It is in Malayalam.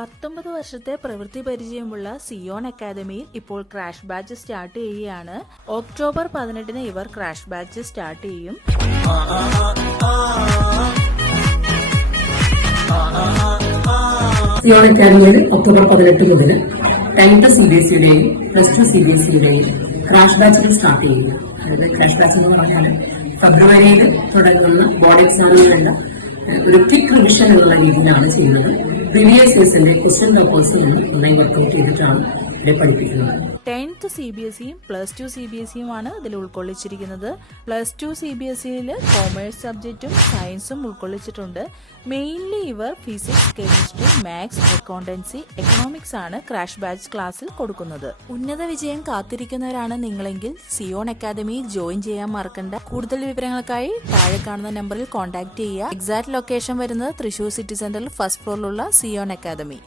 19 വർഷത്തെ പ്രവൃത്തി പരിചയമുള്ള സിയോൺ അക്കാദമിയിൽ ഇപ്പോൾ ക്രാഷ് ബാച്ച് സ്റ്റാർട്ട് ചെയ്യുകയാണ്. ഒക്ടോബർ 18 ഇവർ ക്രാഷ് ബാച്ച് സ്റ്റാർട്ട് ചെയ്യും. സിയോൺ അക്കാദമിയിൽ ഒക്ടോബർ 18 മുതൽ 10th CBSEയുടെയും +2 CBSEയുടെയും ക്രാഷ് ബാച്ചുകൾ സ്റ്റാർട്ട് ചെയ്യുന്നു. അതായത് ക്രാഷ് ബാച്ച് എന്ന് പറഞ്ഞാൽ ഫെബ്രുവരിയിൽ തുടങ്ങുന്ന ബോർഡ് എക്സാമിനുള്ള ഒരു ക്വിക്ക് റിവിഷൻ എന്നുള്ള രീതിയിലാണ് ചെയ്യുന്നത്. പ്രീവിയസ് ഇയേഴ്സിന്റെ ക്വസ്റ്റ്യൻ പേപ്പേഴ്സിൽ നിന്ന് നന്നായി വർക്ക്ഔട്ട് ചെയ്തിട്ടാണ് ഇവിടെ പഠിപ്പിക്കുന്നത്. 10th CBSEയും +2 CBSEയുമാണ് ഇതിൽ ഉൾക്കൊള്ളിച്ചിരിക്കുന്നത്. +2 CBSEയിൽ കോമേഴ്സ് സബ്ജക്റ്റും സയൻസും ഉൾക്കൊള്ളിച്ചിട്ടുണ്ട്. മെയിൻലി ഇവർ physics, chemistry, maths, accountancy, economics ആണ് ക്രാഷ് ബാച്ച് ക്ലാസ്സിൽ കൊടുക്കുന്നത്. ഉന്നത വിജയം കാത്തിരിക്കുന്നവരാണ് നിങ്ങളെങ്കിൽ സിയോൺ അക്കാദമിയിൽ ജോയിൻ ചെയ്യാൻ മറക്കണ്ട. കൂടുതൽ വിവരങ്ങൾക്കായി താഴെ കാണുന്ന നമ്പറിൽ കോൺടാക്ട് ചെയ്യുക. എക്സാക്ട് ലൊക്കേഷൻ വരുന്നത് തൃശൂർ സിറ്റി സെന്ററിൽ ഫസ്റ്റ് ഫ്ലോറിലുള്ള സിയോൺ അക്കാദമി.